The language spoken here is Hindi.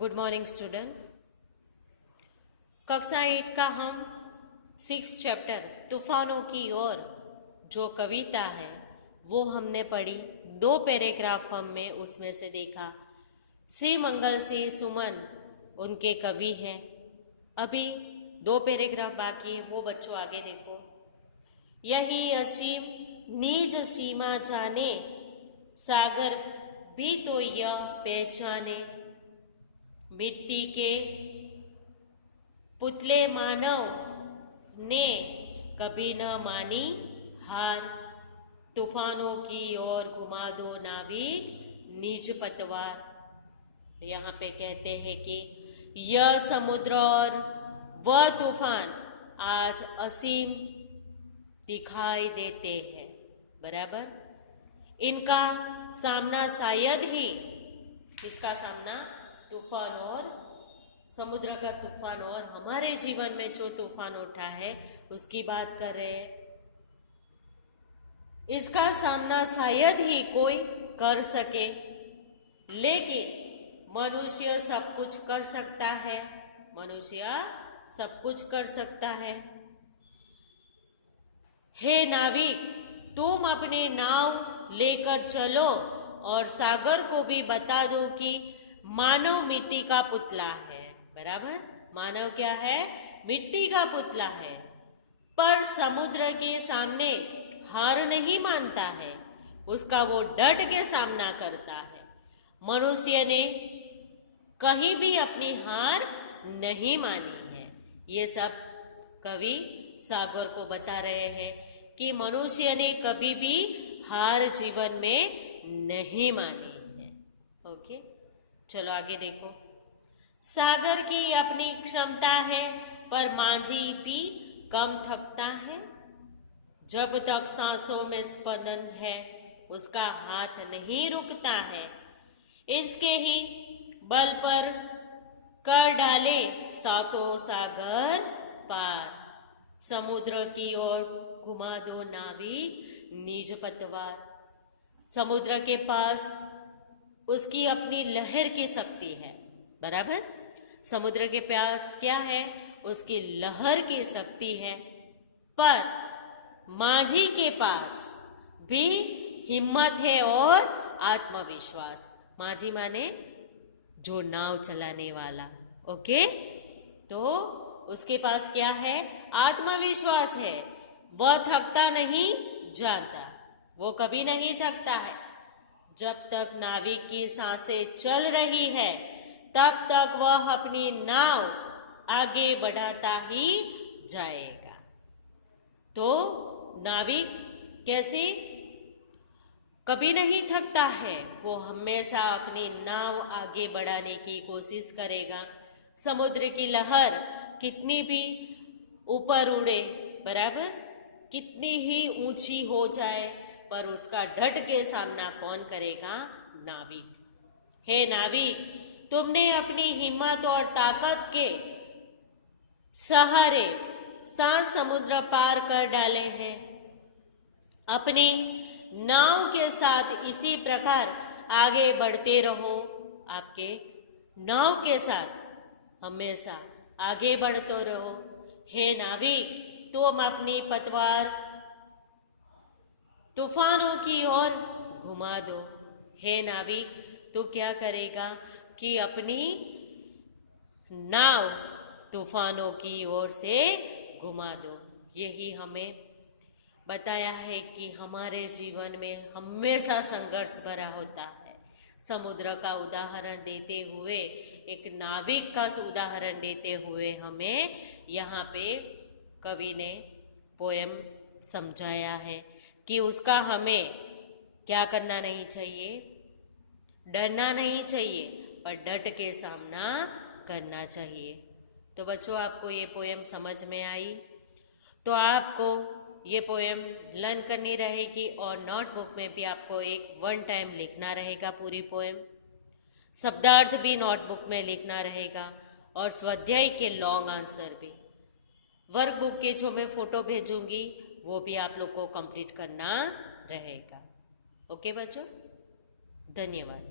Good morning student. कक्षा 8 का हम 6 चैप्टर तूफानों की ओर जो कविता है वो हमने पढ़ी। 2 पैराग्राफ हमने उसमें से देखा। सी मंगल सिंह सुमन उनके कवि हैं। अभी 2 पैराग्राफ बाकी है, वो बच्चों आगे देखो। यही असीम निज सीमा जाने, सागर भी तो यह पहचाने। मिट्टी के पुतले मानव ने कभी न मानी हार। तूफानों की ओर घुमा दो नाविक निज पतवार। यहाँ पे कहते हैं कि यह समुद्र और वह तूफान आज असीम दिखाई देते हैं, बराबर। इनका सामना शायद ही, इसका सामना तूफान और समुद्र का तूफान और हमारे जीवन में जो तूफान उठा है उसकी बात कर रहे हैं। इसका सामना शायद ही कोई कर सके, लेकिन मनुष्य सब कुछ कर सकता है। मनुष्य सब कुछ कर सकता है। हे नाविक, तुम अपने नाव लेकर चलो और सागर को भी बता दो कि मानव मिट्टी का पुतला है, बराबर। मानव क्या है? मिट्टी का पुतला है, पर समुद्र के सामने हार नहीं मानता है। उसका वो डट के सामना करता है। मनुष्य ने कहीं भी अपनी हार नहीं मानी है। ये सब कवि सागर को बता रहे हैं कि मनुष्य ने कभी भी हार जीवन में नहीं मानी है। ओके, चलो आगे देखो। सागर की अपनी क्षमता है, पर माझी भी कम थकता है। जब तक सांसों में स्पंदन है, उसका हाथ नहीं रुकता है। इसके ही बल पर कर डाले सातों सागर पार। समुद्र की ओर घुमा दो नाविक निज पतवार। समुद्र के पास उसकी अपनी लहर की शक्ति है, बराबर। समुद्र के पास क्या है? उसकी लहर की शक्ति है। पर माझी के पास भी हिम्मत है और आत्मविश्वास। माझी माने जो नाव चलाने वाला, ओके। तो उसके पास क्या है? आत्मविश्वास है। वह थकता नहीं जानता, वो कभी नहीं थकता है। जब तक नाविक की सांसें चल रही है, तब तक वह अपनी नाव आगे बढ़ाता ही जाएगा। तो नाविक कैसे? कभी नहीं थकता है। वो हमेशा अपनी नाव आगे बढ़ाने की कोशिश करेगा। समुद्र की लहर कितनी भी ऊपर उड़े, बराबर, कितनी ही ऊंची हो जाए, पर उसका डट के सामना कौन करेगा? नाविक। हे नाविक, तुमने अपनी हिम्मत और ताकत के सहारे 7 समुद्र पार कर डाले हैं। अपनी नाव के साथ इसी प्रकार आगे बढ़ते रहो। आपके नाव के साथ हमेशा आगे बढ़ते रहो। हे नाविक, तुम अपनी पतवार तूफानों की ओर घुमा दो। हे नाविक, तू क्या करेगा कि अपनी नाव तूफानों की ओर से घुमा दो। यही हमें बताया है कि हमारे जीवन में हमेशा संघर्ष भरा होता है। समुद्र का उदाहरण देते हुए, एक नाविक का उदाहरण देते हुए हमें यहाँ पे कवि ने पोयम समझाया है कि उसका हमें क्या करना नहीं चाहिए? डरना नहीं चाहिए, पर डट के सामना करना चाहिए। तो बच्चों, आपको ये पोयम समझ में आई? तो आपको ये पोयम लर्न करनी रहेगी और नोटबुक में भी आपको एक 1 टाइम लिखना रहेगा पूरी पोयम। शब्दार्थ भी नोटबुक में लिखना रहेगा और स्वाध्याय के लॉन्ग आंसर भी। वर्कबुक के जो मैं फोटो भेजूंगी वो भी आप लोग को कंप्लीट करना रहेगा। ओके बच्चों, धन्यवाद।